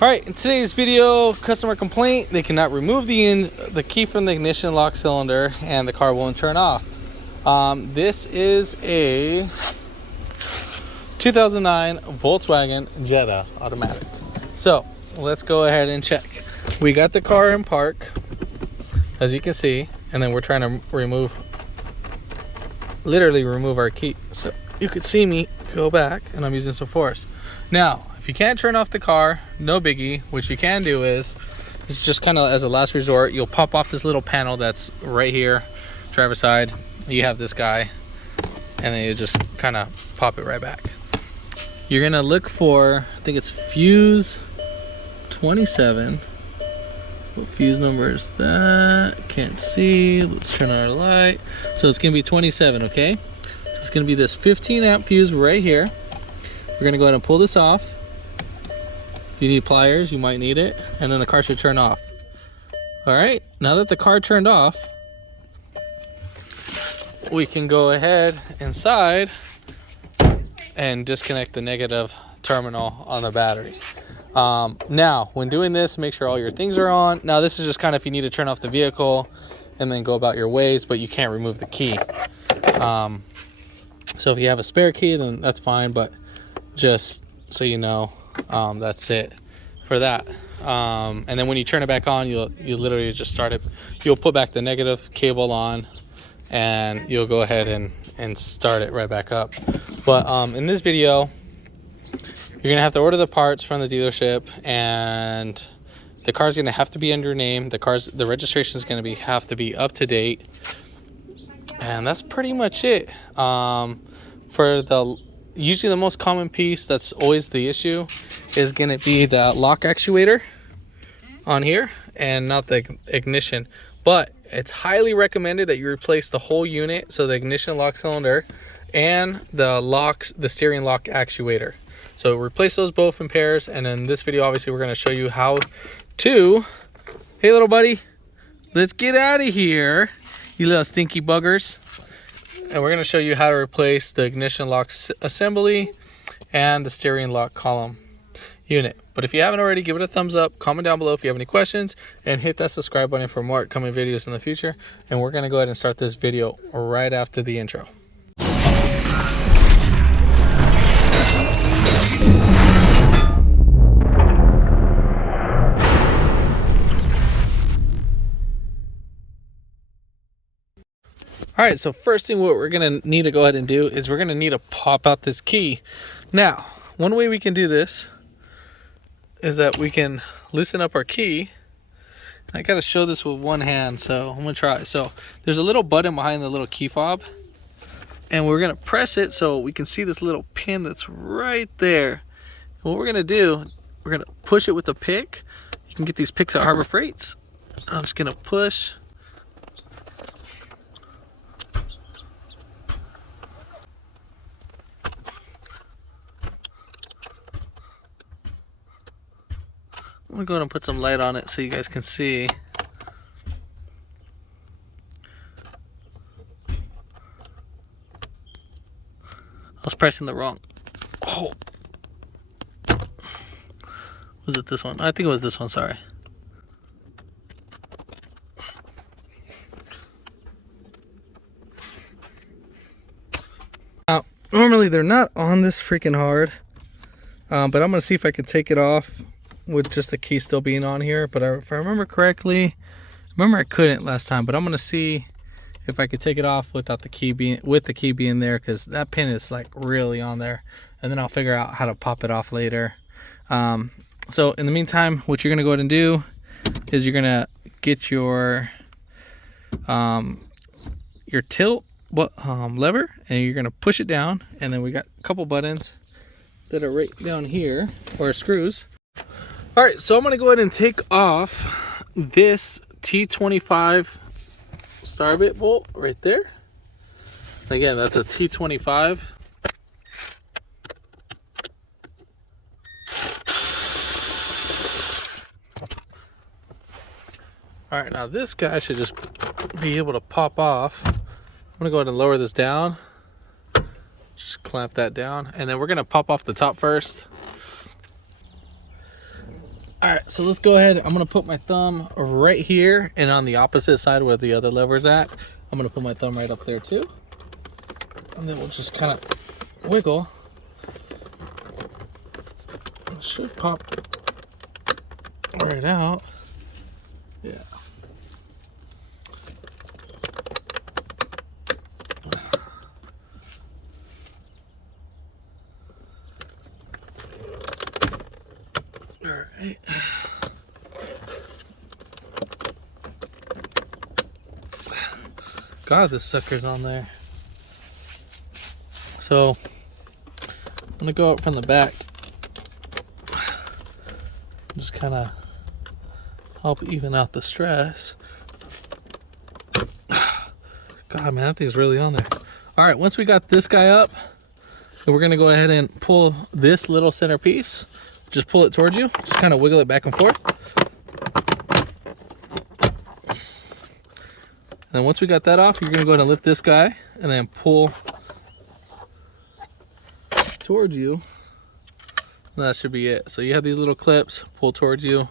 All right, in today's video, customer complaint, they cannot remove the key from the ignition lock cylinder and the car won't turn off. This is a 2009 Volkswagen Jetta automatic. So let's go ahead and check. We got the car in park, as you can see, and then we're trying to literally remove our key. So you could see me go back, and I'm using some force. Now, if you can't turn off the car, no biggie. What you can do is, this is just kind of as a last resort, you'll pop off this little panel that's right here, driver's side. You have this guy, and then you just kind of pop it right back. You're gonna look for, I think it's fuse 27. What fuse number is that? Can't see. Let's turn on our light. So it's gonna be 27, okay? So it's gonna be this 15 amp fuse right here. We're gonna go ahead and pull this off. If you need pliers, you might need it, and then the car should turn off. All right, now that the car turned off, we can go ahead inside and disconnect the negative terminal on the battery. Now, when doing this, make sure all your things are on. Now, this is just kind of if you need to turn off the vehicle and then go about your ways, but you can't remove the key. So if you have a spare key, then that's fine, but just so you know, that's it for that. And then when you turn it back on, you literally just start it. You'll put back the negative cable on, and you'll go ahead and start it right back up. But in this video, you're gonna have to order the parts from the dealership, and the car's gonna have to be under your name. The registration is gonna have to be up to date, and that's pretty much it. Usually the most common piece that's always the issue is gonna be the lock actuator on here and not the ignition. But it's highly recommended that you replace the whole unit, so the ignition lock cylinder and the steering lock actuator. So replace those both in pairs, and in this video, obviously, we're gonna show you how to, hey little buddy, let's get out of here, you little stinky buggers. And we're gonna show you how to replace the ignition lock assembly and the steering lock column unit. But if you haven't already, give it a thumbs up, comment down below if you have any questions, and hit that subscribe button for more upcoming videos in the future. And we're gonna go ahead and start this video right after the intro. All right, so first thing what we're gonna need to go ahead and do is we're gonna need to pop out this key. Now, one way we can do this is that we can loosen up our key. I gotta show this with one hand, so I'm gonna try. So there's a little button behind the little key fob, and we're gonna press it so we can see this little pin that's right there. And what we're gonna do, we're gonna push it with a pick. You can get these picks at Harbor Freights. I'm just gonna push. I'm gonna go ahead and put some light on it so you guys can see. I was pressing the wrong. Oh, was it this one? I think it was this one. Sorry. Now, normally they're not on this freaking hard, but I'm gonna see if I can take it off with just the key still being on here. But if I remember correctly, I couldn't last time, but I'm gonna see if I could take it off without the key being there, because that pin is like really on there, and then I'll figure out how to pop it off later. So in the meantime, what you're gonna go ahead and do is you're gonna get your tilt lever, and you're gonna push it down, and then we got a couple buttons that are right down here, or screws. All right, so I'm gonna go ahead and take off this T25 star bit bolt right there. Again, that's a T25. All right, now this guy should just be able to pop off. I'm gonna go ahead and lower this down. Just clamp that down, and then we're gonna pop off the top first. All right, so let's go ahead. I'm gonna put my thumb right here, and on the opposite side where the other lever's at, I'm gonna put my thumb right up there too. And then we'll just kind of wiggle. It should pop right out. Yeah. All right. God, this sucker's on there. So I'm gonna go up from the back. Just kind of help even out the stress. God, man, that thing's really on there. All right, once we got this guy up, we're gonna go ahead and pull this little center piece. Just pull it towards you. Just kind of wiggle it back and forth. And then once we got that off, you're gonna go ahead and lift this guy and then pull towards you. And that should be it. So you have these little clips, pull towards you,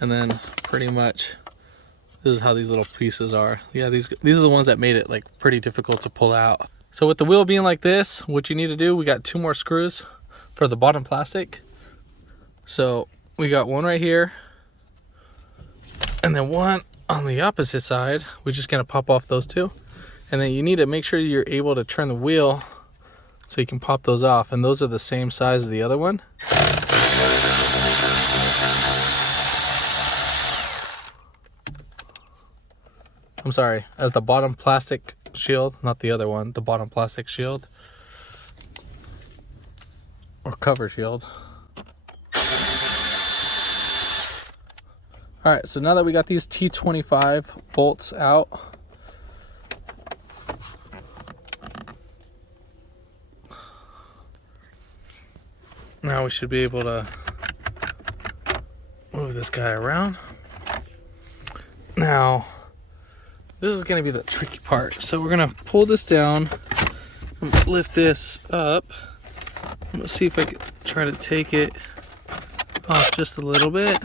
and then pretty much this is how these little pieces are. Yeah, these are the ones that made it like pretty difficult to pull out. So with the wheel being like this, what you need to do, we got 2 more screws for the bottom plastic. So we got one right here, and then one on the opposite side. We're just gonna pop off those 2. And then you need to make sure you're able to turn the wheel so you can pop those off. And those are the same size as the other one. I'm sorry, as the bottom plastic shield, not the other one, the bottom plastic shield. Or cover shield. All right, so now that we got these T25 bolts out, now we should be able to move this guy around. Now, this is gonna be the tricky part. So we're gonna pull this down, and lift this up. I'm gonna see if I can try to take it off just a little bit.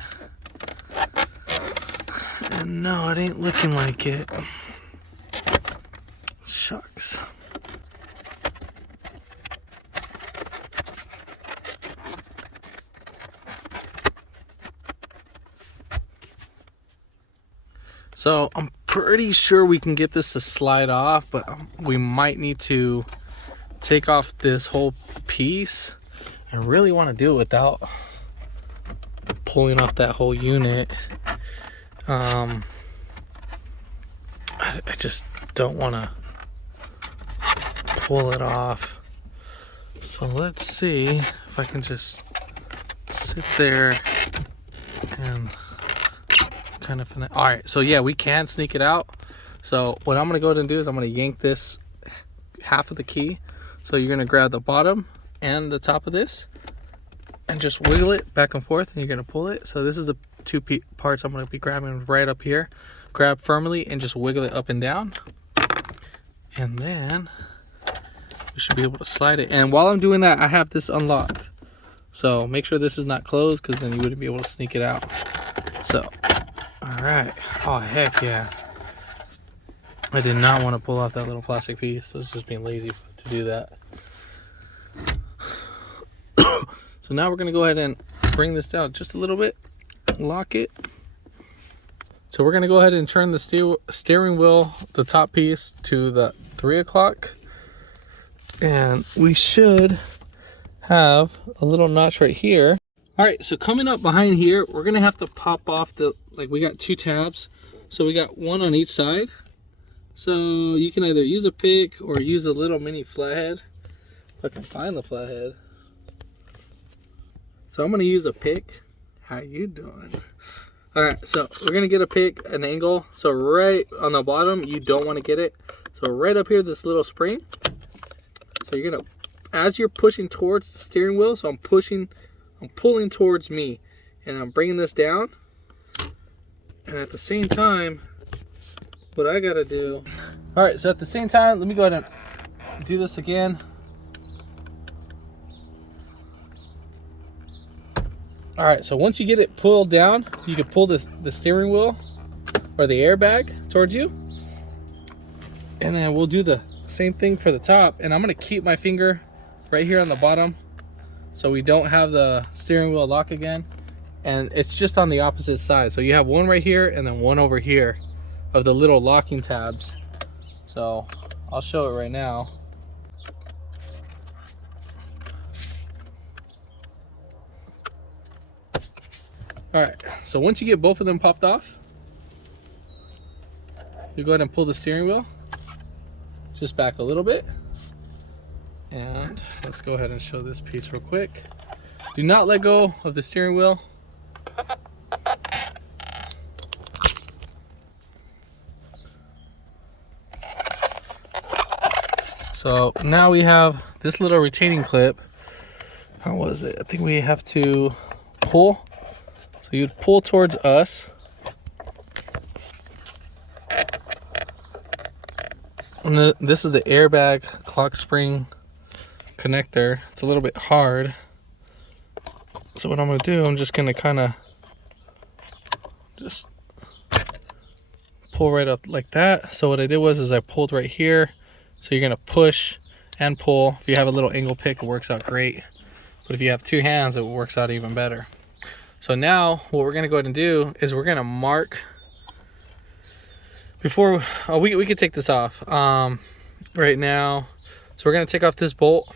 And no, it ain't looking like it. Shucks. So I'm pretty sure we can get this to slide off, but we might need to take off this whole piece. I really want to do it without pulling off that whole unit. I just don't want to pull it off. So let's see if I can just sit there and kind of finish. All right, so yeah, we can sneak it out. So what I'm gonna go ahead and do is I'm gonna yank this half of the key. So you're gonna grab the bottom and the top of this and just wiggle it back and forth, and you're gonna pull it. So this is the 2 parts I'm gonna be grabbing right up here. Grab firmly and just wiggle it up and down, and then we should be able to slide it. And while I'm doing that, I have this unlocked, so make sure this is not closed, because then you wouldn't be able to sneak it out. So all right. Oh heck yeah, I did not want to pull off that little plastic piece. So it's just being lazy to do that. So now we're gonna go ahead and bring this down just a little bit, lock it. So we're gonna go ahead and turn the steering wheel, the top piece, to the 3 o'clock, and we should have a little notch right here. All right, so coming up behind here, we're gonna have to pop off the, like, we got 2 tabs, so we got 1 on each side. So you can either use a pick or use a little mini flathead, if I can find the flathead. So I'm gonna use a pick. How you doing? All right, so we're gonna get a pick, an angle. So right on the bottom, you don't want to get it. So right up here, this little spring. So you're gonna, as you're pushing towards the steering wheel, so I'm pulling towards me, and I'm bringing this down. And at the same time, what I gotta do. All right, so at the same time, let me go ahead and do this again. All right, so once you get it pulled down, you can pull the steering wheel or the airbag towards you. And then we'll do the same thing for the top. And I'm gonna keep my finger right here on the bottom so we don't have the steering wheel lock again. And it's just on the opposite side. So you have one right here and then one over here of the little locking tabs. So I'll show it right now. All right, so once you get both of them popped off, you go ahead and pull the steering wheel just back a little bit. And let's go ahead and show this piece real quick. Do not let go of the steering wheel. So now we have this little retaining clip. How was it? I think we have to pull. So you'd pull towards us. And this is the airbag clock spring connector. It's a little bit hard. So what I'm gonna do, I'm just gonna kind of just pull right up like that. So what I did was I pulled right here. So you're gonna push and pull. If you have a little angle pick, it works out great. But if you have two hands, it works out even better. So now what we're gonna go ahead and do is we're gonna mark before, we could take this off right now. So we're gonna take off this bolt.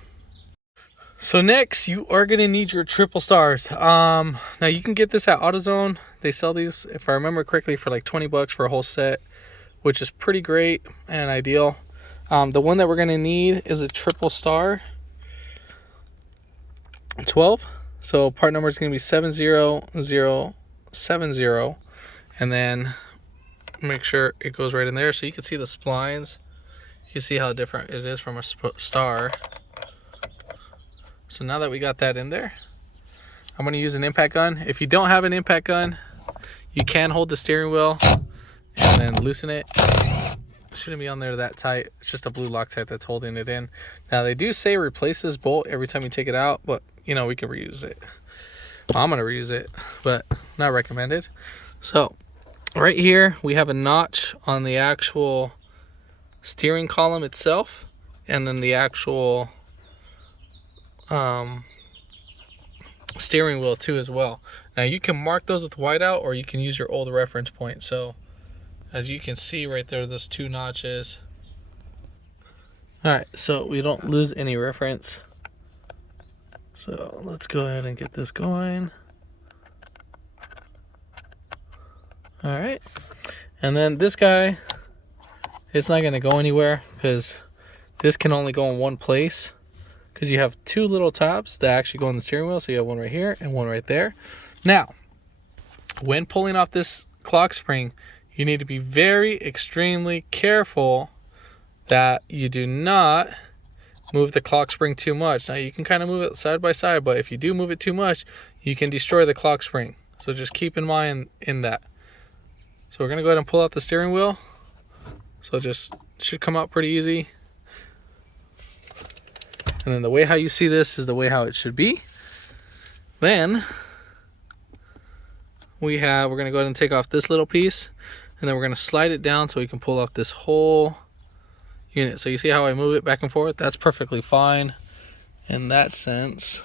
So next you are gonna need your triple stars. Now you can get this at AutoZone. They sell these, if I remember correctly, for like 20 bucks for a whole set, which is pretty great and ideal. The one that we're gonna need is a triple star 12. So part number is gonna be 70070, and then make sure it goes right in there so you can see the splines. You can see how different it is from a star. So now that we got that in there, I'm gonna use an impact gun. If you don't have an impact gun, you can hold the steering wheel and then loosen it. Shouldn't be on there that tight. It's just a blue Loctite that's holding it in. Now they do say replace this bolt every time you take it out, but you know, we can reuse it. Well, I'm gonna reuse it, but not recommended. So right here we have a notch on the actual steering column itself, and then the actual steering wheel too as well. Now you can mark those with whiteout, or you can use your old reference point. So as you can see right there, those two notches. All right, so we don't lose any reference. So let's go ahead and get this going. All right, and then this guy, it's not gonna go anywhere because this can only go in one place, because you have two little tabs that actually go on the steering wheel. So you have one right here and one right there. Now, when pulling off this clock spring, you need to be very extremely careful that you do not move the clock spring too much. Now you can kind of move it side by side, but if you do move it too much, you can destroy the clock spring. So just keep in mind in that. So we're gonna go ahead and pull out the steering wheel. So just should come out pretty easy. And then the way how you see this is the way how it should be. Then we're gonna go ahead and take off this little piece, and then we're gonna slide it down so we can pull off this whole unit. So you see how I move it back and forth? That's perfectly fine in that sense.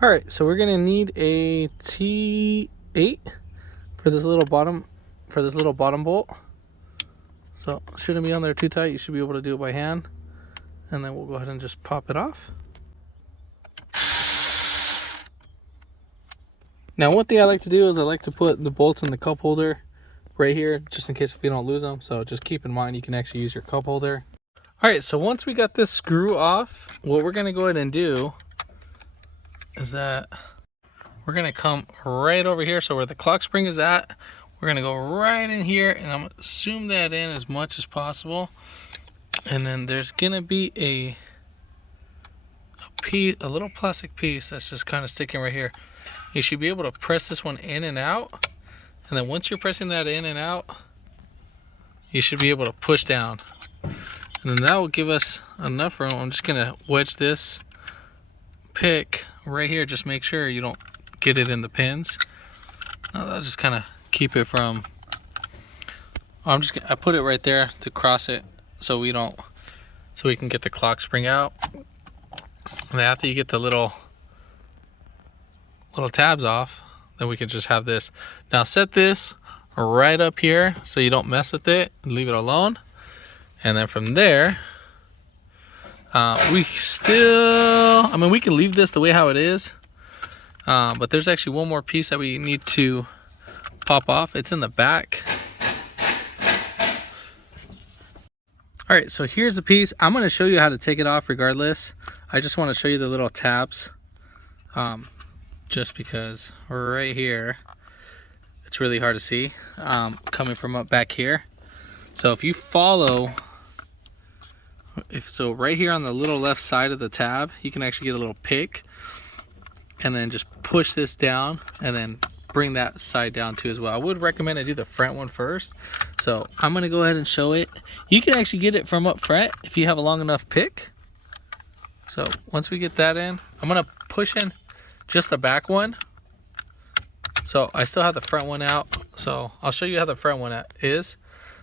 All right, so we're gonna need a T8 for this little bottom bolt. So it shouldn't be on there too tight. You should be able to do it by hand. And then we'll go ahead and just pop it off. Now one thing I like to do is I like to put the bolts in the cup holder right here, just in case if you don't lose them. So just keep in mind you can actually use your cup holder. All right, so once we got this screw off, what we're gonna go ahead and do is that we're gonna come right over here. So where the clock spring is at, we're gonna go right in here, and I'm gonna zoom that in as much as possible. And then there's gonna be a little plastic piece that's just kind of sticking right here. You should be able to press this one in and out, and then once you're pressing that in and out, you should be able to push down, and then that will give us enough room. I'm just gonna wedge this pick right here, just make sure you don't get it in the pins. I'll just kind of keep it from, I put it right there to cross it so we can get the clock spring out. And then after you get the little tabs off, then we can just have this. Now set this right up here so you don't mess with it, leave it alone. And then from there, we can leave this the way how it is, but there's actually one more piece that we need to pop off. It's in the back. All right, so here's the piece. I'm going to show you how to take it off regardless. I just want to show you the little tabs, just because right here it's really hard to see coming from up back here. So if you follow, right here on the little left side of the tab, you can actually get a little pick and then just push this down and then bring that side down too as well. I would recommend I do the front one first. So I'm going to go ahead and show it. You can actually get it from up front if you have a long enough pick. So once we get that in, I'm going to push in just the back one. So I still have the front one out. So I'll show you how the front one is.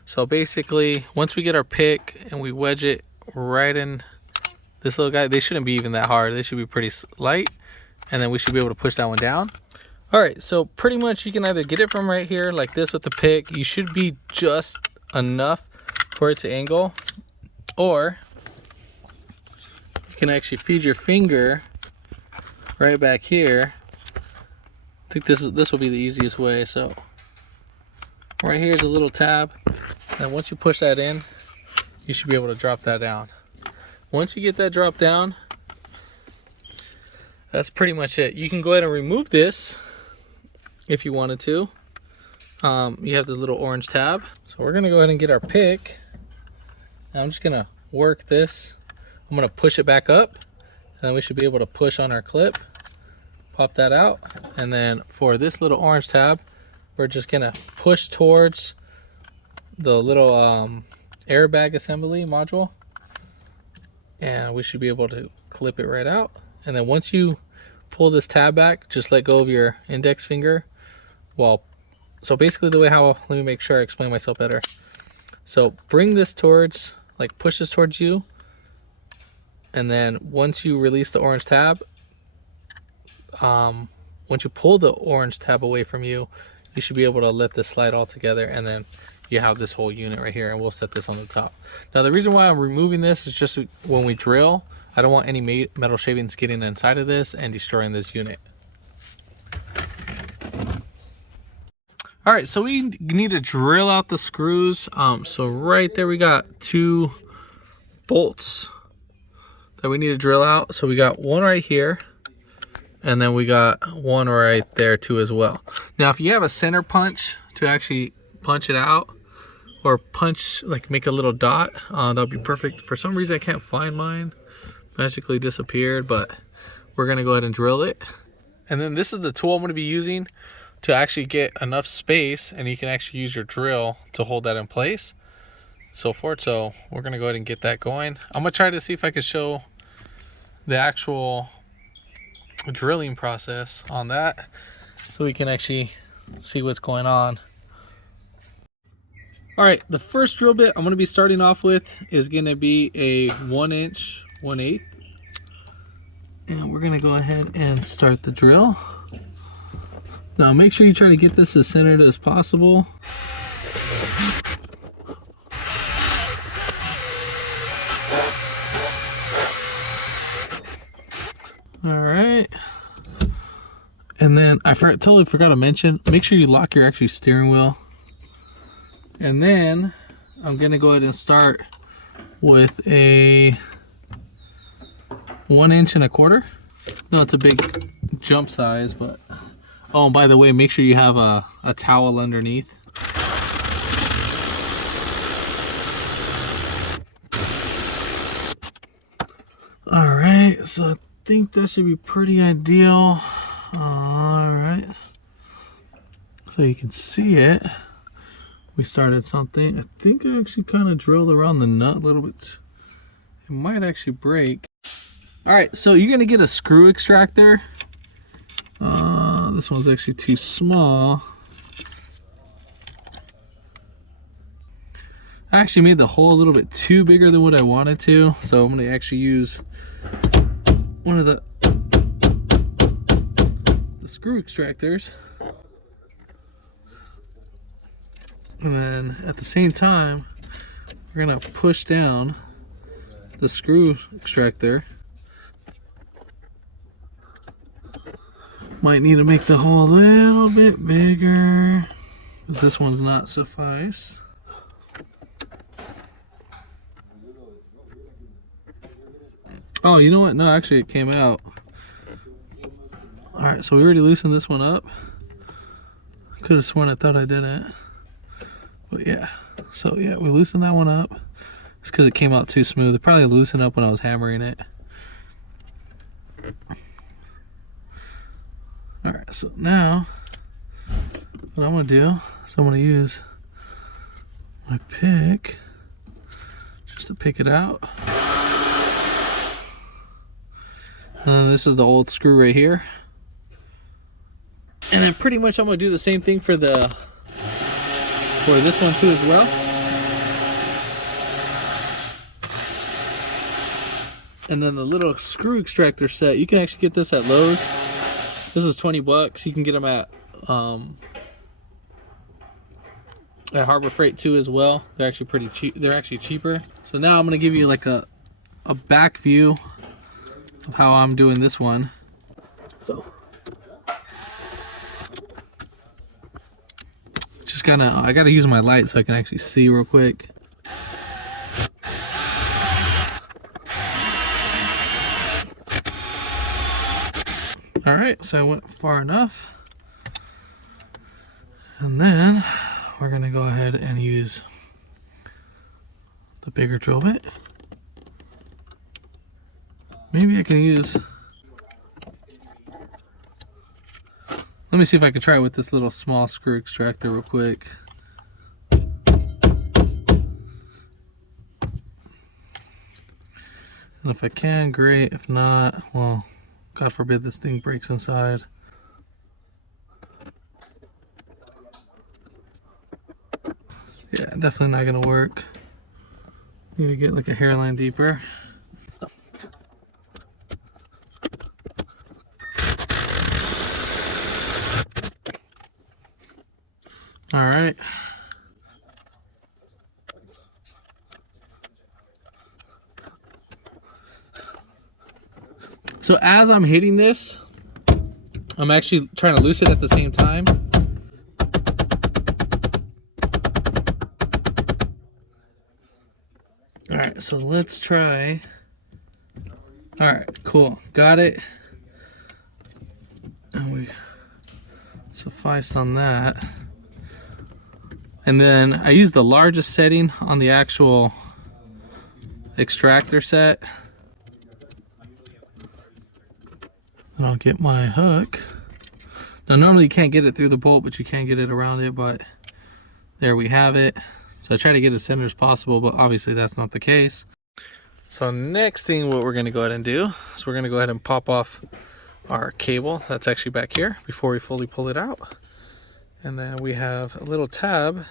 So basically, once we get our pick and we wedge it right in this little guy, they shouldn't be even that hard. They should be pretty light. And then we should be able to push that one down. All right, so pretty much you can either get it from right here like this with the pick. You should be just enough for it to angle. Or you can actually feed your finger right back here. I think this will be the easiest way. So right here is a little tab. And once you push that in, you should be able to drop that down. Once you get that drop down, that's pretty much it. You can go ahead and remove this if you wanted to. You have the little orange tab. So we're gonna go ahead and get our pick. Now I'm just gonna work this. I'm gonna push it back up, and then we should be able to push on our clip, pop that out. And then for this little orange tab, we're just gonna push towards the little airbag assembly module, and we should be able to clip it right out. And then once you pull this tab back, just let go of your index finger. So basically the way let me make sure I explain myself better. So bring this towards, like push this towards you, and then once you release the orange tab, once you pull the orange tab away from you, you should be able to let this slide all together, and then you have this whole unit right here, and we'll set this on the top. Now the reason why I'm removing this is just when we drill, I don't want any metal shavings getting inside of this and destroying this unit. All right, so we need to drill out the screws. So right there we got 2 bolts that we need to drill out. So we got one right here, and then we got one right there too as well. Now if you have a center punch to actually punch it out, or punch, like make a little dot, that'll be perfect. For some reason I can't find mine, magically disappeared, but we're gonna go ahead and drill it. And then this is the tool I'm gonna be using to actually get enough space, and you can actually use your drill to hold that in place, so forth. So we're gonna go ahead and get that going. I'm gonna try to see if I can show the actual drilling process on that, so we can actually see what's going on. All right, the first drill bit I'm gonna be starting off with is gonna be a 1 inch 1/8, and we're gonna go ahead and start the drill. Now make sure you try to get this as centered as possible. All right. And then I totally forgot to mention, make sure you lock your actual steering wheel. And then I'm gonna go ahead and start with a 1 1/4 inch. No, it's a big jump size, but oh, and by the way, make sure you have a towel underneath. All right, so I think that should be pretty ideal. All right, so you can see it. We started something. I think I actually kind of drilled around the nut a little bit. It might actually break. All right, so you're gonna get a screw extractor. This one's actually too small. I actually made the hole a little bit too bigger than what I wanted to, so I'm gonna actually use one of the screw extractors. And then at the same time, we're gonna push down the screw extractor. Might need to make the hole a little bit bigger, because this one's not suffice. Oh, you know what? No, actually it came out. All right, so we already loosened this one up. Could have sworn I thought I didn't. But yeah, so yeah, we loosened that one up. It's because it came out too smooth. It probably loosened up when I was hammering it. All right, so now what I'm gonna do is I'm gonna use my pick just to pick it out. And then this is the old screw right here. And then pretty much I'm gonna do the same thing for this one too as well. And then the little screw extractor set, you can actually get this at Lowe's. This is 20 bucks. You can get them at Harbor Freight too as well. They're actually pretty cheap. They're actually cheaper. So now I'm gonna give you like a back view of how I'm doing this one. So just I gotta use my light so I can actually see real quick. All right, so I went far enough. And then we're gonna go ahead and use the bigger drill bit. Maybe I can use, let me see if I can try it with this little small screw extractor real quick. And if I can, great. If not, well, God forbid this thing breaks inside. Yeah, definitely not gonna work. Need to get like a hairline deeper. All right. So as I'm hitting this, I'm actually trying to loosen it at the same time. All right, so let's try. All right, cool, got it. And we sufficed on that. And then I use the largest setting on the actual extractor set. And I'll get my hook. Now normally you can't get it through the bolt, but you can get it around it, but there we have it. So I try to get as center as possible, but obviously that's not the case. So next thing what we're gonna go ahead and do is we're gonna go ahead and pop off our cable that's actually back here before we fully pull it out. And then we have a little tab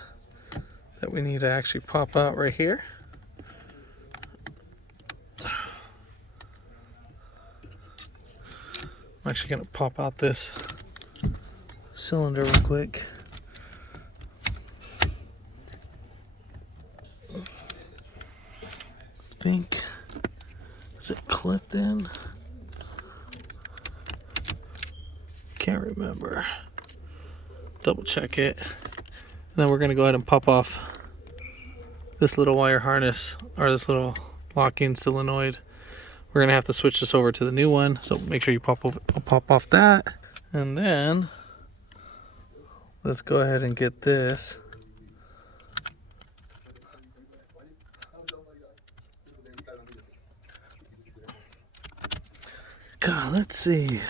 that we need to actually pop out right here. I'm actually gonna pop out this cylinder real quick. I think, is it clipped in? Can't remember. Double check it. And then we're gonna go ahead and pop off this little wire harness, or this little locking solenoid. We're gonna have to switch this over to the new one, so make sure you pop off that. And then let's go ahead and get this. God, let's see.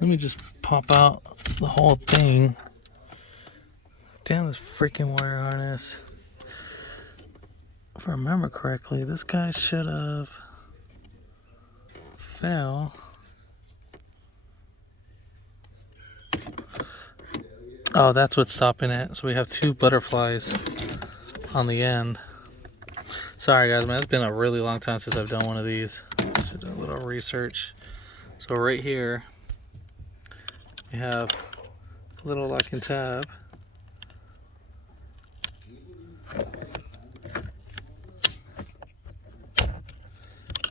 Let me just pop out the whole thing. Damn this freaking wire harness. If I remember correctly, this guy should have fell. Oh, that's what's stopping it. So we have two butterflies on the end. Sorry guys, man, it's been a really long time since I've done one of these. Should do a little research. So right here, we have a little locking tab.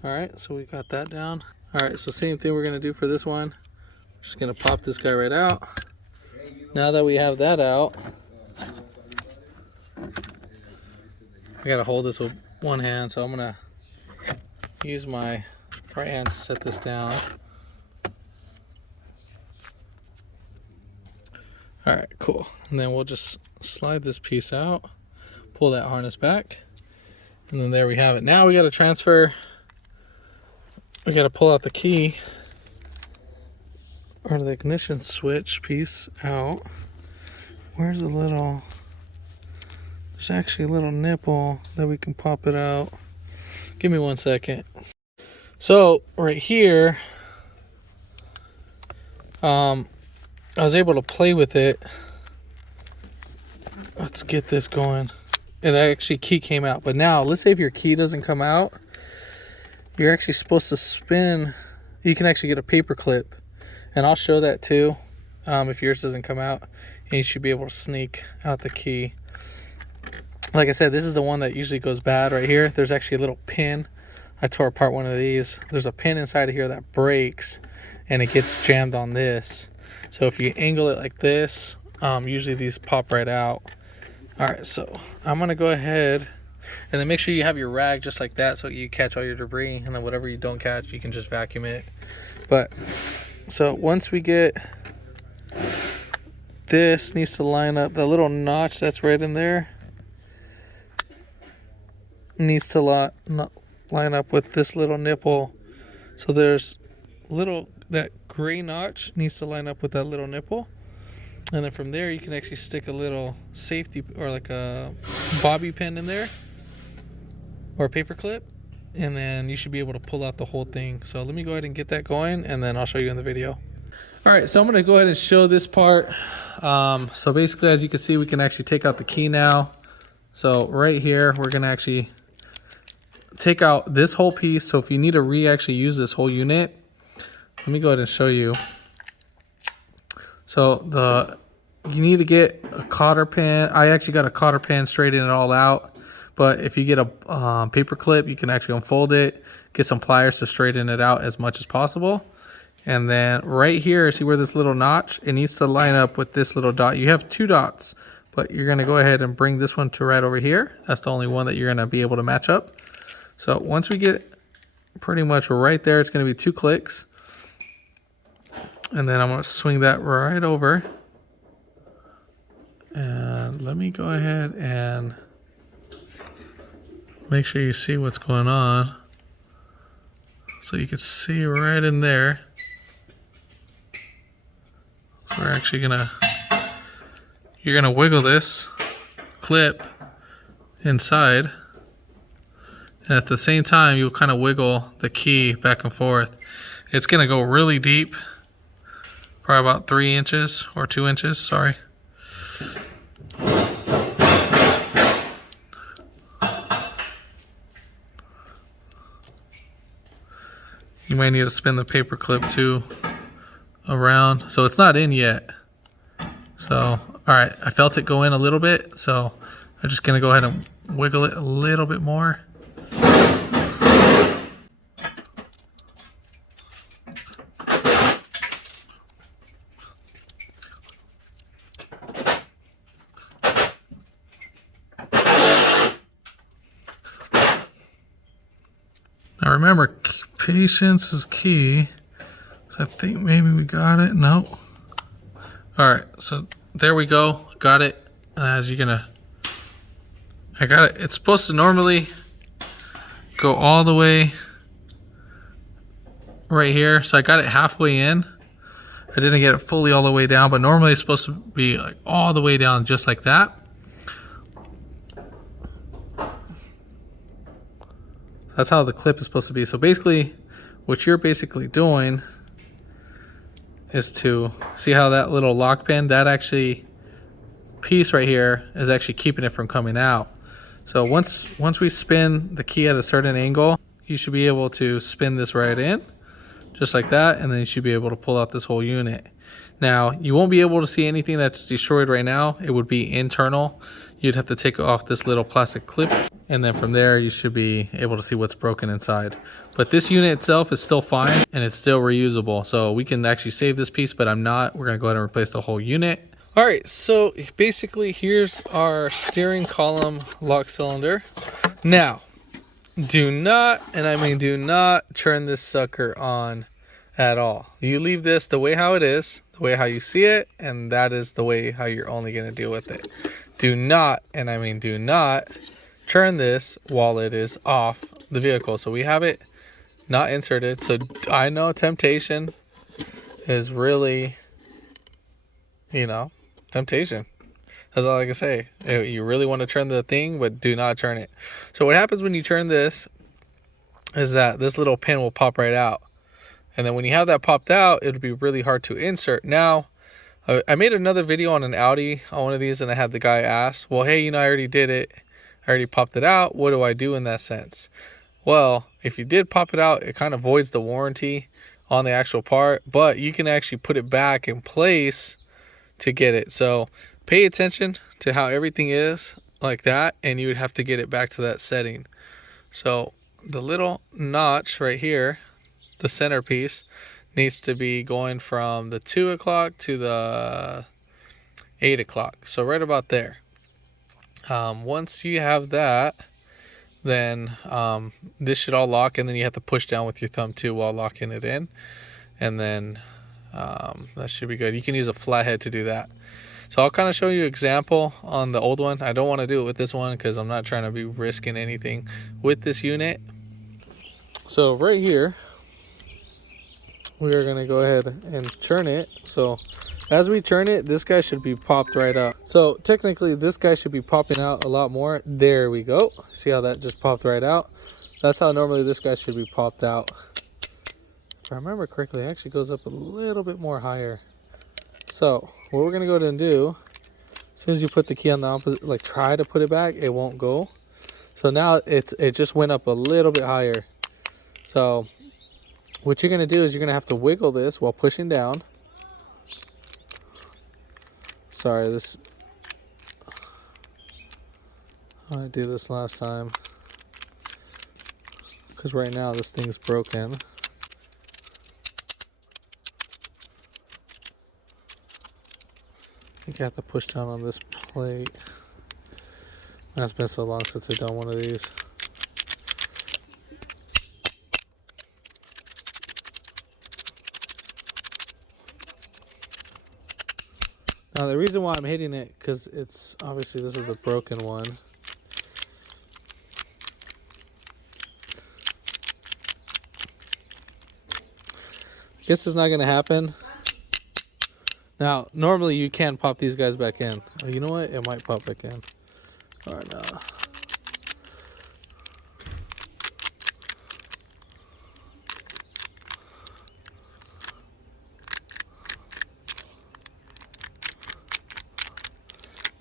Alright, so we got that down. Alright, so same thing we're gonna do for this one. Just gonna pop this guy right out. Now that we have that out, I gotta hold this with one hand, so I'm gonna use my right hand to set this down. Alright, cool. And then we'll just slide this piece out, pull that harness back, and then there we have it. Now we gotta transfer, we gotta pull out the key or the ignition switch piece out. Where's the little, there's actually a little nipple that we can pop it out. Give me 1 second. So right here, I was able to play with it. Let's get this going. And actually key came out. But now let's say if your key doesn't come out, you're actually supposed to spin. You can actually get a paper clip, and I'll show that too. If yours doesn't come out, and you should be able to sneak out the key. Like I said, this is the one that usually goes bad right here. There's actually a little pin. I tore apart one of these. There's a pin inside of here that breaks and it gets jammed on this. So if you angle it like this, usually these pop right out. All right, so I'm gonna go ahead and then make sure you have your rag just like that so you catch all your debris, and then whatever you don't catch, you can just vacuum it. But so once we get, this needs to line up, the little notch that's right in there needs to line up with this little nipple. So there's little, that gray notch needs to line up with that little nipple, and then from there you can actually stick a little safety or like a bobby pin in there or a paper clip, and then you should be able to pull out the whole thing. So let me go ahead and get that going, and then I'll show you in the video. All right, so I'm gonna go ahead and show this part. So basically, as you can see, we can actually take out the key now. So right here, we're gonna actually take out this whole piece. So if you need to actually use this whole unit, let me go ahead and show you. So you need to get a cotter pin. I actually got a cotter pin, straighten it all out. But if you get a paper clip, you can actually unfold it, get some pliers to straighten it out as much as possible. And then right here, see where this little notch, it needs to line up with this little dot. You have two dots, but you're gonna go ahead and bring this one to right over here. That's the only one that you're gonna be able to match up. So once we get pretty much right there, it's gonna be 2 clicks. And then I'm gonna swing that right over. And let me go ahead and make sure you see what's going on. So you can see right in there. We're actually you're gonna wiggle this clip inside, and at the same time you'll kind of wiggle the key back and forth. It's gonna go really deep, probably about 3 inches or 2 inches, sorry. You might need to spin the paper clip too around. So it's not in yet. So, all right, I felt it go in a little bit. So I'm just gonna go ahead and wiggle it a little bit more. Now remember, patience is key. So I think maybe we got it. Nope. All right, so there we go. Got it. As you're gonna, I got it. It's supposed to normally go all the way right here. So I got it halfway in, I didn't get it fully all the way down, but normally it's supposed to be like all the way down just like that. That's how the clip is supposed to be. So basically, what you're basically doing is to see how that little lock pin, that actually piece right here is actually keeping it from coming out. So once we spin the key at a certain angle, you should be able to spin this right in, just like that, and then you should be able to pull out this whole unit. Now, you won't be able to see anything that's destroyed right now. It would be internal. You'd have to take off this little plastic clip, and then from there you should be able to see what's broken inside. But this unit itself is still fine and it's still reusable. So we can actually save this piece, but I'm not. We're gonna go ahead and replace the whole unit. All right, so basically here's our steering column lock cylinder. Now, do not, and I mean do not, turn this sucker on at all. You leave this the way how it is, the way how you see it, and that is the way how you're only gonna deal with it. Do not, and I mean do not, turn this while it is off the vehicle. So we have it not inserted. So I know temptation is really, you know, temptation. That's all I can say. You really want to turn the thing, but do not turn it. So what happens when you turn this is that this little pin will pop right out. And then when you have that popped out, it'll be really hard to insert. Now, I made another video on an Audi on one of these, and I had the guy ask, well, hey, you know, I already did it. I already popped it out. What do I do in that sense? Well, if you did pop it out, it kind of voids the warranty on the actual part, but you can actually put it back in place to get it. So pay attention to how everything is like that, and you would have to get it back to that setting. So the little notch right here, the centerpiece, needs to be going from the 2 o'clock to the 8 o'clock. So right about there. Once you have that, then this should all lock, and then you have to push down with your thumb too while locking it in, and then that should be good. You can use a flathead to do that. So I'll kind of show you an example on the old one. I don't want to do it with this one because I'm not trying to be risking anything with this unit. So right here, we are going to go ahead and turn it. So as we turn it, this guy should be popped right up. So technically this guy should be popping out a lot more. There we go. See how that just popped right out? That's how normally this guy should be popped out. If I remember correctly, it actually goes up a little bit more higher. So what we're going to go ahead and do, as soon as you put the key on the opposite, like try to put it back, it won't go. So now it just went up a little bit higher. So what you're going to do is you're going to have to wiggle this while pushing down. Sorry, I did this last time because right now this thing's broken. I think I have to push down on this plate. It's been so long since I've done one of these. Now the reason why I'm hitting it, because it's obviously this is the broken one. I guess it's not going to happen. Now, normally you can pop these guys back in. Oh, you know what? It might pop back in. Or no.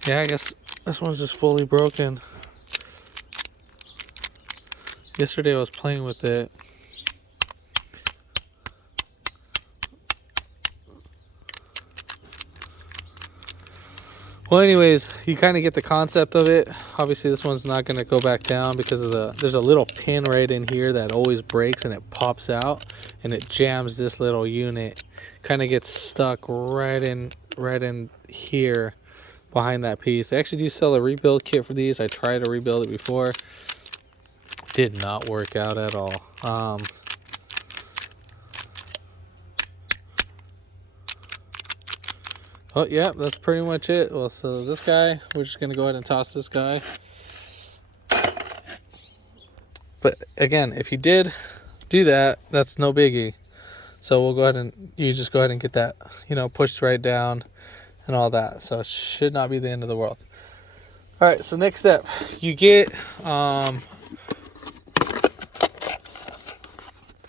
Yeah, I guess this one's just fully broken. Yesterday I was playing with it. Well, anyways, you kind of get the concept of it. Obviously, this one's not going to go back down because of there's a little pin right in here that always breaks and it pops out and it jams this little unit. Kind of gets stuck right in here behind that piece. They actually do sell a rebuild kit for these. I tried to rebuild it before. Did not work out at all. Oh, yeah, that's pretty much it. Well, so this guy, we're just going to go ahead and toss this guy. But again, if you did do that, that's no biggie. So we'll go ahead and you just go ahead and get that, you know, pushed right down and all that. So it should not be the end of the world. All right, so next step, you get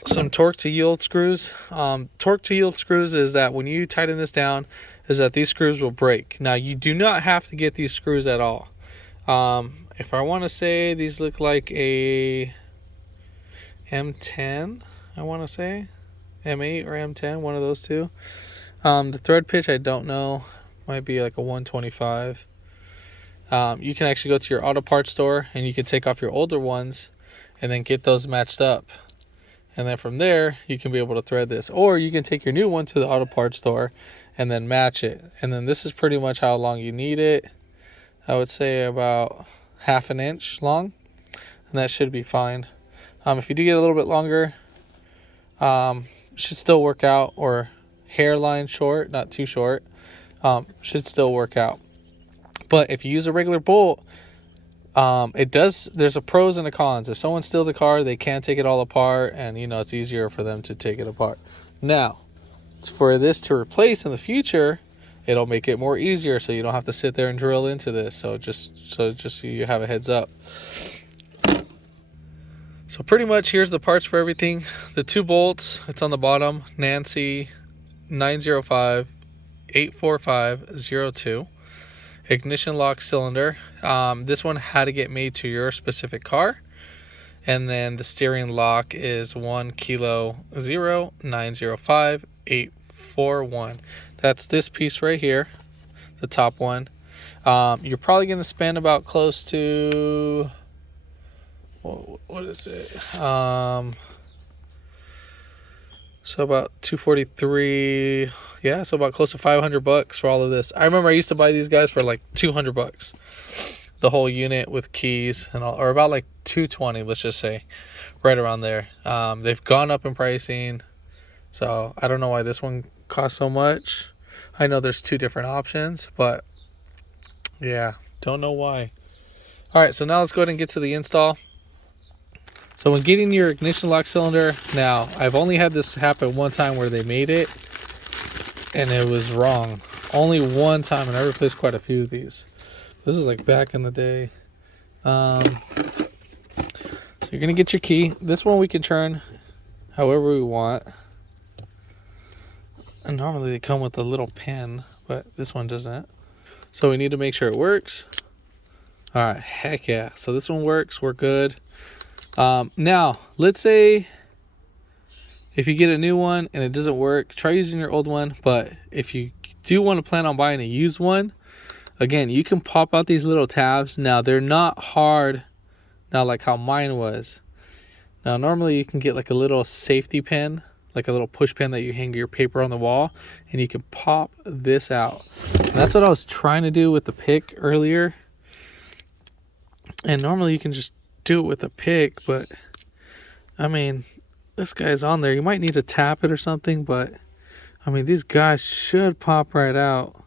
some torque to yield screws. Torque to yield screws is that when you tighten this down, is that these screws will break. Now you do not have to get these screws at all. If I want to say these look like a M10, I want to say M8 or M10, one of those two. The thread pitch I don't know, might be like a 125. You can actually go to your auto parts store and you can take off your older ones and then get those matched up. And then from there, you can be able to thread this. Or you can take your new one to the auto parts store and then match it. And then this is pretty much how long you need it. I would say about 1/2 inch long. And that should be fine. If you do get a little bit longer, should still work out. Or hairline short, not too short, should still work out. But if you use a regular bolt, there's a pros and a cons. If someone steals the car, they can take it all apart, and you know it's easier for them to take it apart. Now, for this to replace in the future, it'll make it more easier, so you don't have to sit there and drill into this. So just so you have a heads up. So pretty much here's the parts for everything. The 2 bolts, it's on the bottom, Nancy 905 84502. Ignition lock cylinder. This one had to get made to your specific car. And then the steering lock is 1 kilo 0 905 841. That's this piece right here, the top one. You're probably going to spend about close to, what is it? So about 243. Yeah, so about close to $500 for all of this. I remember I used to buy these guys for like $200, the whole unit with keys and all, or about like 220, let's just say, right around there. They've gone up in pricing, so I don't know why this one costs so much. I know there's 2 different options, but yeah, don't know why. All right, so now let's go ahead and get to the install. So when getting your ignition lock cylinder, now I've only had this happen one time where they made it and it was wrong. Only one time, and I replaced quite a few of these. This is like back in the day. So you're gonna get your key. This one we can turn however we want. And normally they come with a little pin, but this one doesn't. So we need to make sure it works. All right, heck yeah. So this one works, we're good. Now, let's say if you get a new one and it doesn't work, try using your old one. But if you do want to plan on buying a used one, again, you can pop out these little tabs. Now, they're not hard, now like how mine was. Now, normally you can get like a little safety pin, like a little push pin that you hang your paper on the wall, and you can pop this out. And that's what I was trying to do with the pick earlier. And normally you can just do it with a pick, but I mean, this guy's on there. You might need to tap it or something, but I mean, these guys should pop right out.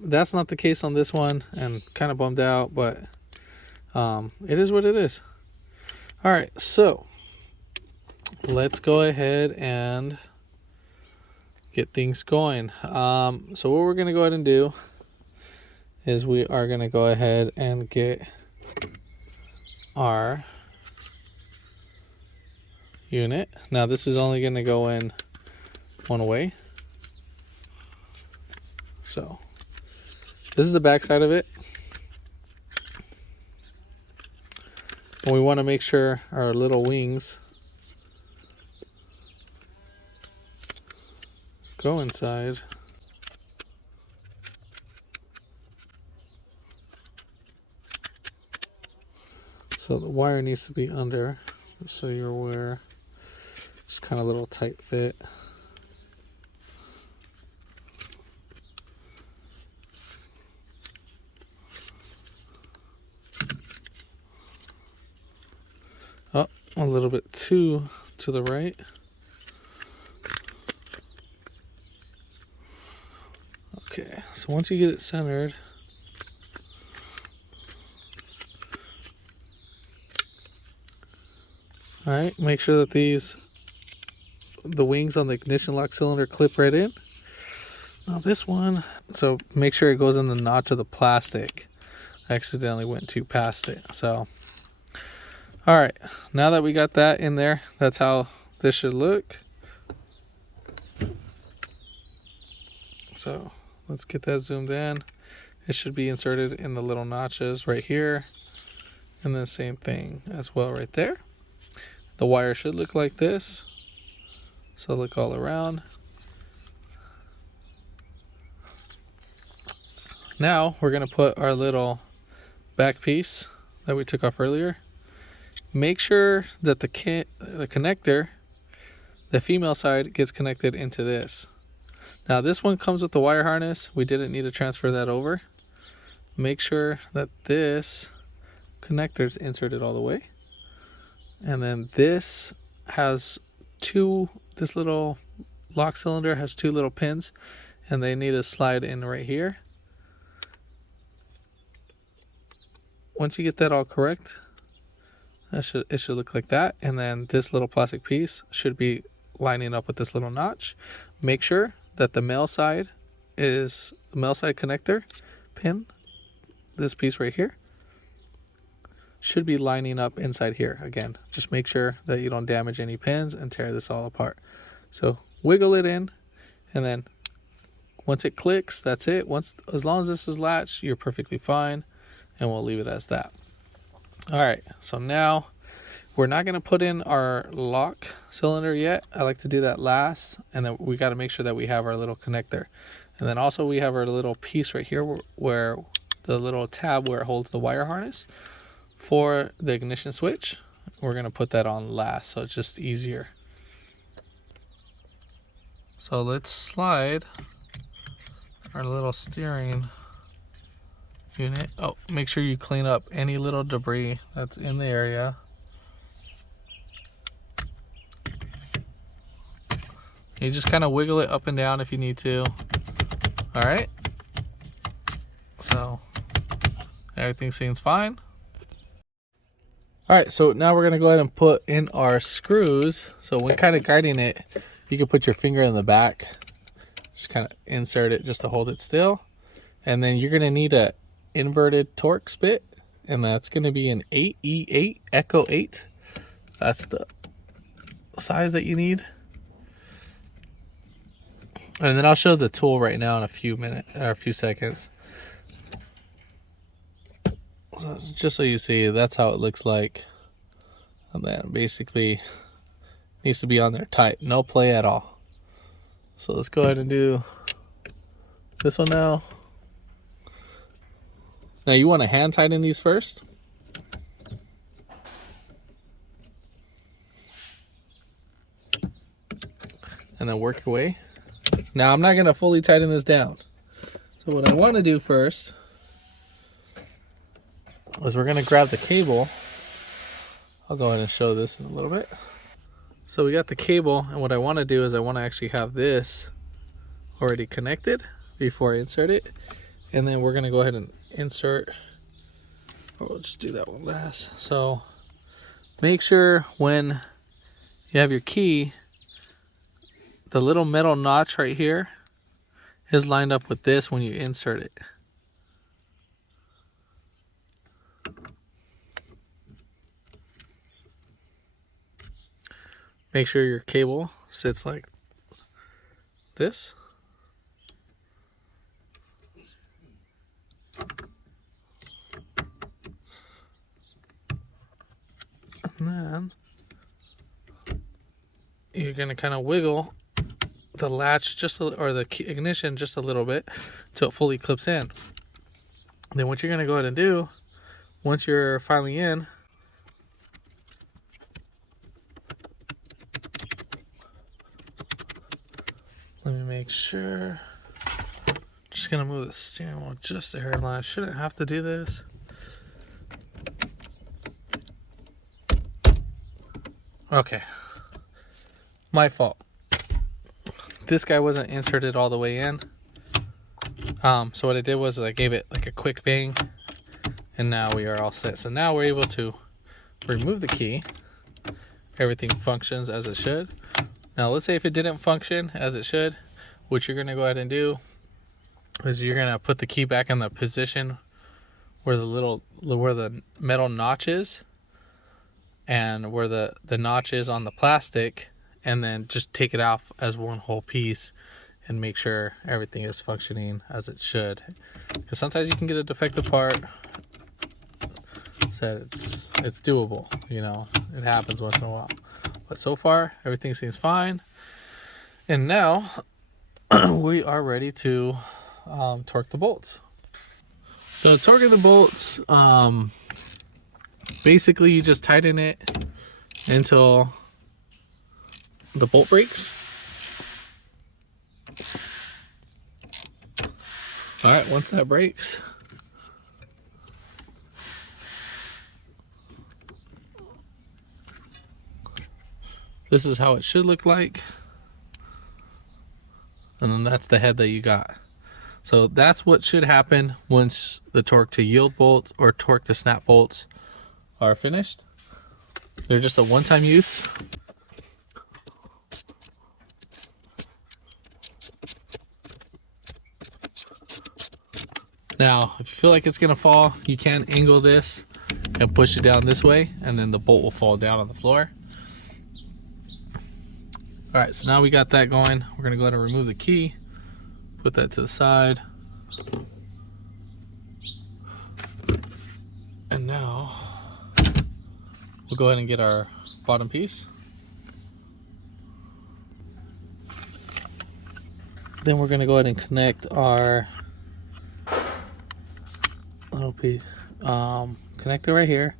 That's not the case on this one, and kind of bummed out, but it is what it is. All right, so let's go ahead and get things going. So what we're gonna go ahead and do is we are gonna go ahead and get our unit. Now this is only going to go in one way. So this is the back side of it. And we want to make sure our little wings go inside. So the wire needs to be under, so you're aware. Just kind of a little tight fit. Oh, a little bit too to the right. Okay, so once you get it centered, all right, make sure that these the wings on the ignition lock cylinder clip right in. Now this one, so make sure it goes in the notch of the plastic. I accidentally went too past it. So, all right, now that we got that in there, that's how this should look. So let's get that zoomed in. It should be inserted in the little notches right here. And then same thing as well right there. The wire should look like this. So look all around. Now we're gonna put our little back piece that we took off earlier. Make sure that the connector, the female side, gets connected into this. Now this one comes with the wire harness. We didn't need to transfer that over. Make sure that this connector is inserted all the way. And then this has this little lock cylinder has two little pins, and they need to slide in right here. Once you get that all correct, it should look like that. And then this little plastic piece should be lining up with this little notch. Make sure that the male side connector pin, this piece right here, should be lining up inside here. Again, just make sure that you don't damage any pins and tear this all apart. So wiggle it in, and then once it clicks, that's it. As long as this is latched, you're perfectly fine, and we'll leave it as that. All right, so now we're not going to put in our lock cylinder yet. I like to do that last, and then we got to make sure that we have our little connector. And then also we have our little piece right here where the little tab where it holds the wire harness for the ignition switch. We're going to put that on last, so it's just easier. So let's slide our little steering unit. Oh, make sure you clean up any little debris that's in the area. You just kind of wiggle it up and down if you need to. All right. So everything seems fine. All right, so now we're gonna go ahead and put in our screws. So when kind of guiding it, you can put your finger in the back, just kind of insert it just to hold it still. And then you're gonna need a inverted Torx bit, and that's gonna be an 8E8 Echo 8. That's the size that you need. And then I'll show the tool right now in a few seconds. So just so you see, that's how it looks like. And then basically needs to be on there tight, no play at all. So let's go ahead and do this one now. Now you want to hand tighten these first. And then work your way. Now I'm not going to fully tighten this down. So what I want to do first is we're going to grab the cable. I'll go ahead and show this in a little bit. So we got the cable, and what I want to do is I want to actually have this already connected before I insert it. And then we're going to go ahead and insert, or we'll just do that one last. So make sure when you have your key, the little metal notch right here is lined up with this when you insert it. Make sure your cable sits like this. And then you're going to kind of wiggle the latch or the ignition just a little bit till it fully clips in. Then what you're going to go ahead and do, once you're finally in, let me make sure. Just gonna move the steering wheel just a hairline. I shouldn't have to do this. Okay, my fault. This guy wasn't inserted all the way in. So what I did was I gave it like a quick bang, and now we are all set. So now we're able to remove the key. Everything functions as it should. Now let's say if it didn't function as it should, what you're gonna go ahead and do is you're gonna put the key back in the position where the metal notch is, and where the notch is on the plastic, and then just take it off as one whole piece and make sure everything is functioning as it should. Because sometimes you can get a defective part. So it's doable, you know, it happens once in a while. But so far everything seems fine. And now we are ready to torque the bolts. So torquing the bolts, basically you just tighten it until the bolt breaks. All right, once that breaks, this is how it should look like. And then that's the head that you got. So that's what should happen once the torque to yield bolts or torque to snap bolts are finished. They're just a one-time use. Now, if you feel like it's gonna fall, you can angle this and push it down this way, and then the bolt will fall down on the floor. All right, so now we got that going. We're gonna go ahead and remove the key, put that to the side. And now we'll go ahead and get our bottom piece. Then we're gonna go ahead and connect our little piece, connector right here,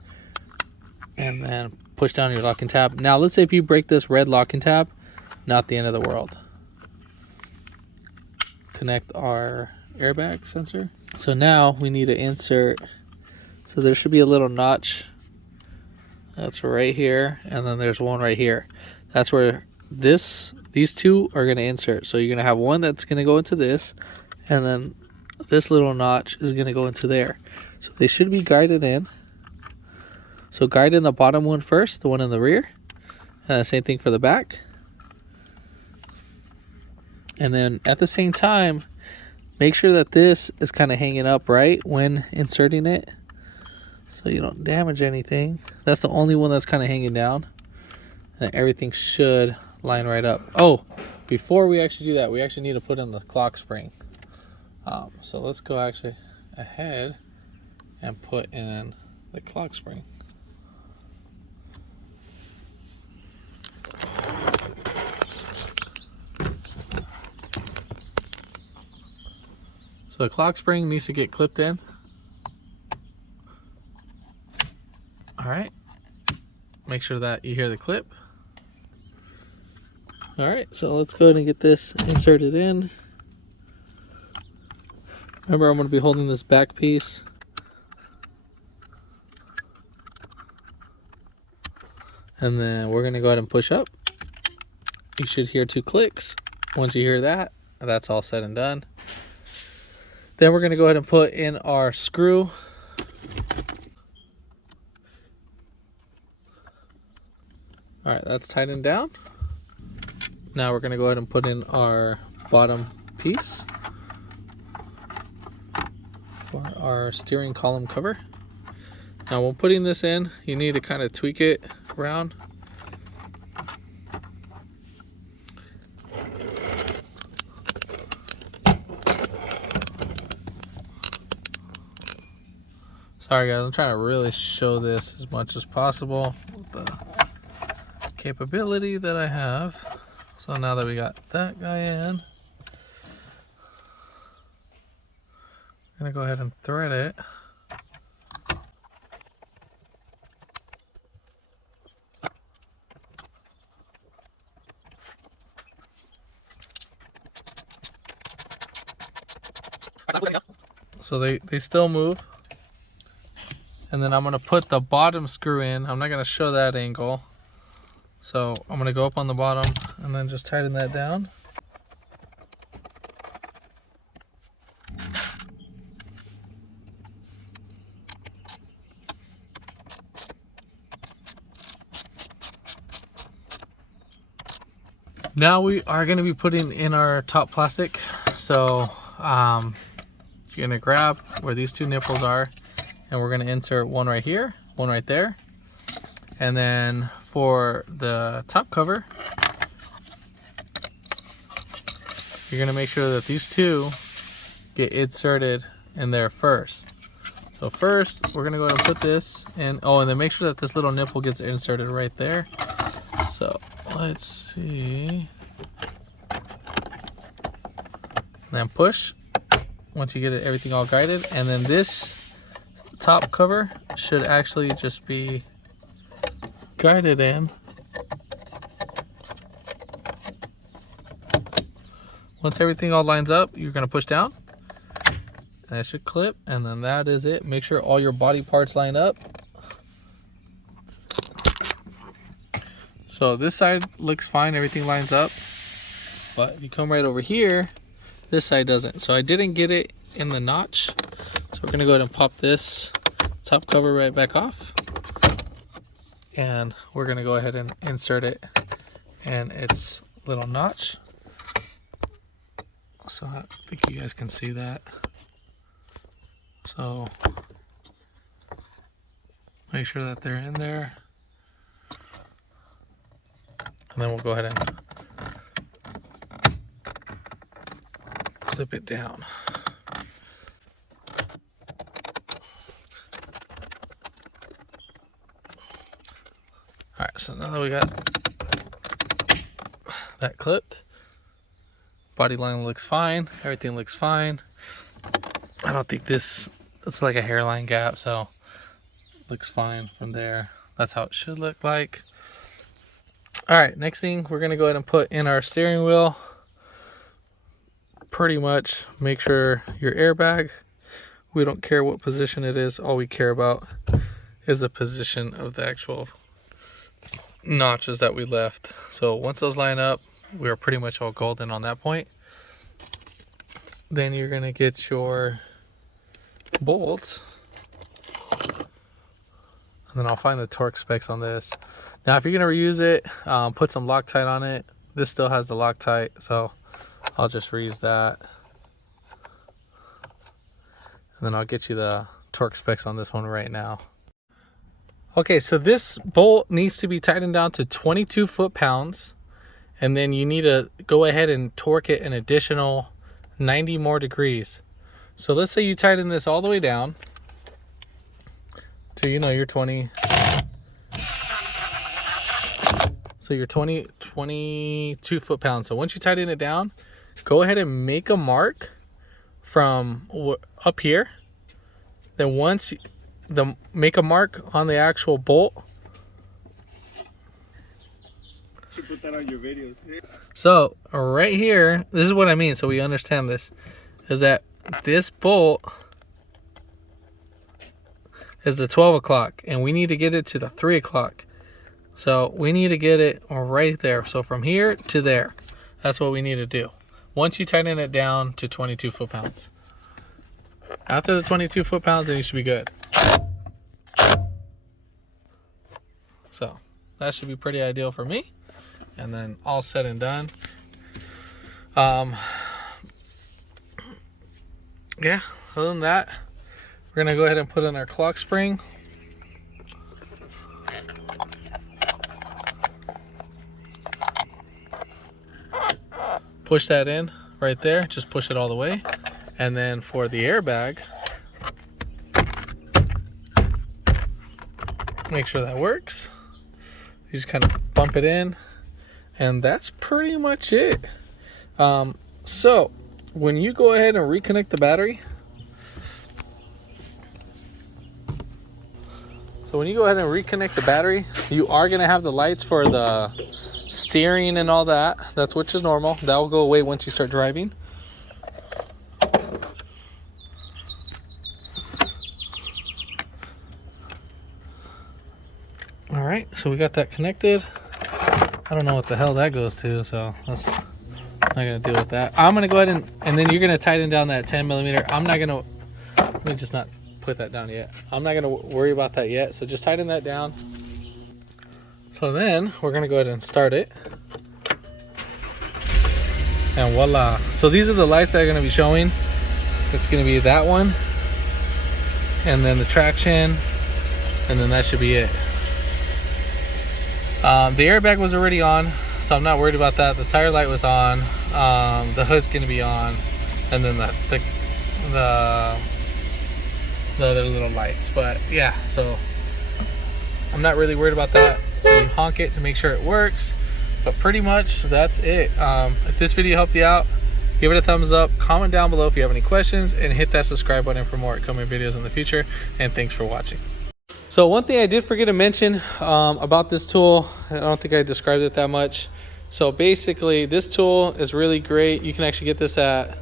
and then push down your locking tab. Now let's say if you break this red locking tab, not the end of the world. Connect our airbag sensor. So now we need to insert, so there should be a little notch that's right here, and then there's one right here. That's where these two are going to insert. So you're going to have one that's going to go into this, and then this little notch is going to go into there. So they should be guided in. So guide in the bottom one first, the one in the rear, and the same thing for the back. And then at the same time, make sure that this is kind of hanging up right when inserting it, so you don't damage anything. That's the only one that's kind of hanging down, and everything should line right up. Oh, before we actually do that, we actually need to put in the clock spring. So let's go actually ahead and put in the clock spring. So the clock spring needs to get clipped in. All right, make sure that you hear the clip. All right, so let's go ahead and get this inserted in. Remember, I'm going to be holding this back piece. And then we're going to go ahead and push up. You should hear 2 clicks. Once you hear that, that's all said and done. Then we're going to go ahead and put in our screw. All right, that's tightened down. Now we're going to go ahead and put in our bottom piece for our steering column cover. Now when putting this in, you need to kind of tweak it around. Sorry guys, I'm trying to really show this as much as possible with the capability that I have. So now that we got that guy in, I'm gonna go ahead and thread it. So they still move. And then I'm gonna put the bottom screw in. I'm not gonna show that angle. So I'm gonna go up on the bottom and then just tighten that down. Now we are going to be putting in our top plastic. So you're going to grab where these two nipples are, and we're going to insert one right here, one right there. And then for the top cover, you're going to make sure that these two get inserted in there first. So first, we're going to go ahead and put this in. Oh, and then make sure that this little nipple gets inserted right there. So let's see. And then push once you get it, everything all guided. And then this top cover should actually just be guided in. Once everything all lines up, you're going to push down. And it should clip, and then that is it. Make sure all your body parts line up. So this side looks fine, everything lines up. But if you come right over here, this side doesn't. So I didn't get it in the notch. So we're gonna go ahead and pop this top cover right back off. And we're gonna go ahead and insert it in its little notch. So I think you guys can see that. So make sure that they're in there. And then we'll go ahead and clip it down. All right, so now that we got that clipped, body line looks fine, everything looks fine. I don't think it's like a hairline gap, so looks fine from there. That's how it should look like. All right, next thing, we're gonna go ahead and put in our steering wheel. Pretty much make sure your airbag, we don't care what position it is, all we care about is the position of the actual notches that we left. So once those line up, we are pretty much all golden on that point. Then you're gonna get your bolt, and then I'll find the torque specs on this. Now if you're gonna reuse it, put some Loctite on it. This still has the Loctite, so I'll just reuse that, and then I'll get you the torque specs on this one right now. Okay, so this bolt needs to be tightened down to 22 foot-pounds, and then you need to go ahead and torque it an additional 90 more degrees. So let's say you tighten this all the way down to, your 20. So you're 22 foot-pounds. So once you tighten it down, go ahead and make a mark from up here. Then once make a mark on the actual bolt. You put that on your videos. So right here, this is what I mean, so we understand this, is that this bolt is the 12 o'clock, and we need to get it to the 3 o'clock. So we need to get it right there. So from here to there, that's what we need to do. Once you tighten it down to 22 foot-pounds. After the 22 foot-pounds, then you should be good. So that should be pretty ideal for me. And then all said and done. Yeah, other than that, we're gonna go ahead and put in our clock spring. Push that in right there, just push it all the way. And then for the airbag, make sure that works. You just kind of bump it in, and that's pretty much it. So when you go ahead and reconnect the battery, you are going to have the lights for the steering and all that. That's which is normal. That will go away once you start driving. All right, so we got that connected. I don't know what the hell that goes to, so that's not gonna deal with that. I'm gonna go ahead and then you're gonna tighten down that 10 millimeter. Let me just not put that down yet. I'm not gonna worry about that yet, so just tighten that down. So then we're gonna go ahead and start it. And voila. So these are the lights that are going to be showing. It's going to be that one, and then the traction, and then that should be it. The airbag was already on, so I'm not worried about that. The tire light was on. The hood's going to be on, and then the other little lights. But yeah, so I'm not really worried about that. So you honk it to make sure it works. But pretty much that's it. If this video helped you out, give it a thumbs up, comment down below if you have any questions, and hit that subscribe button for more upcoming videos in the future. And thanks for watching. So one thing I did forget to mention about this tool, I don't think I described it that much. So basically this tool is really great. You can actually get this at,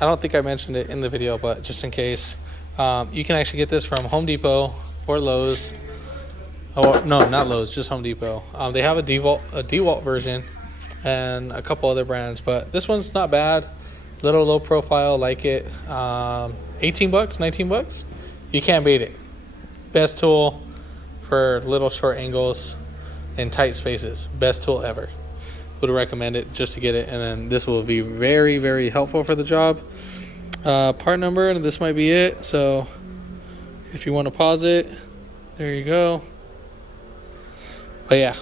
I don't think I mentioned it in the video, but just in case, you can actually get this from Home Depot or Lowe's. Oh no, not Lowe's, just Home Depot. They have a DeWalt version and a couple other brands, but this one's not bad. Little low profile, like it. 18 bucks, 19 bucks. You can't beat it. Best tool for little short angles and tight spaces. Best tool ever. Would recommend it just to get it, and then this will be very, very helpful for the job. Part number, and this might be it. So if you want to pause it, there you go. But yeah.